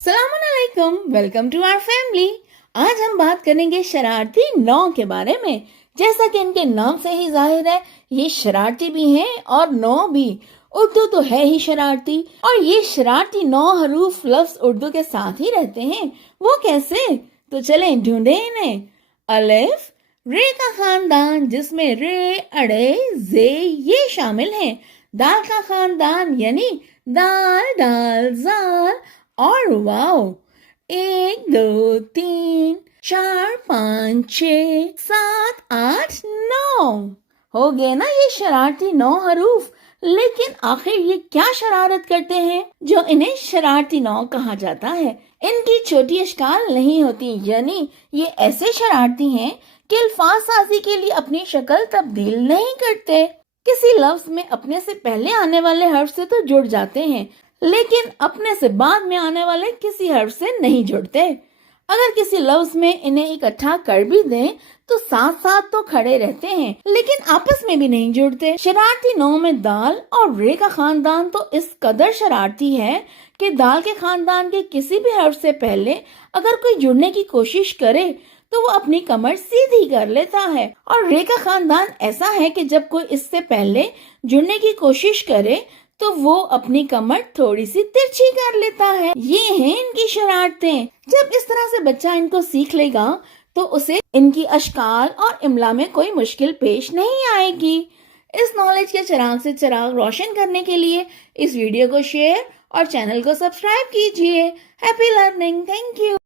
सलाम अलैकुम, welcome to our family. आज हम बात करेंगे शरारती नौ के बारे में। जैसा कि इनके नाम से ही जाहिर है, ये शरारती भी हैं और नौ भी। उर्दू तो है ही शरारती, और ये शरारती 9 हरूफ लफ्ज उर्दू के साथ ही रहते हैं। वो कैसे? तो चलें ढूंढे इन्हें। अलिफ, रे का खानदान, जिसमें रे, अड़े, जे ये शामिल हैं। दाल का खानदान यानी दाल, डाल, जाल और वाओ। 1 2 3 4 5 6 7 8 9 हो गए ना ये शरारती 9 हरूफ। लेकिन आखिर ये क्या शरारत करते हैं जो इन्हें शरारती 9 कहा जाता है? इनकी छोटी अश्काल नहीं होती, यानी ये ऐसे शरारती हैं कि अल्फाज साजी के लिए अपनी शक्ल तब्दील नहीं करते। किसी लफ्ज में अपने से पहले आने वाले हर्फ से तो जुड़ जाते हैं, लेकिन अपने से बाद में आने वाले किसी हर्फ से नहीं जुड़ते। अगर किसी लफ्ज में इन्हें इकट्ठा कर भी दें तो साथ साथ तो खड़े रहते हैं, लेकिन आपस में भी नहीं जुड़ते। शरारती नौ में दाल और रे का खानदान तो इस कदर शरारती है कि दाल के खानदान के किसी भी हर्फ से पहले अगर कोई जुड़ने की कोशिश करे तो वो अपनी कमर सीधी कर लेता है। और रे का खानदान ऐसा है कि जब कोई इससे पहले जुड़ने की कोशिश करे तो वो अपनी कमर थोड़ी सी तिरछी कर लेता है। ये हैं इनकी शरारतें। जब इस तरह से बच्चा इनको सीख लेगा तो उसे इनकी अश्काल और इमला में कोई मुश्किल पेश नहीं आएगी। इस नॉलेज के चिराग से चिराग रोशन करने के लिए इस वीडियो को शेयर और चैनल को सब्सक्राइब कीजिए। Happy learning. Thank you.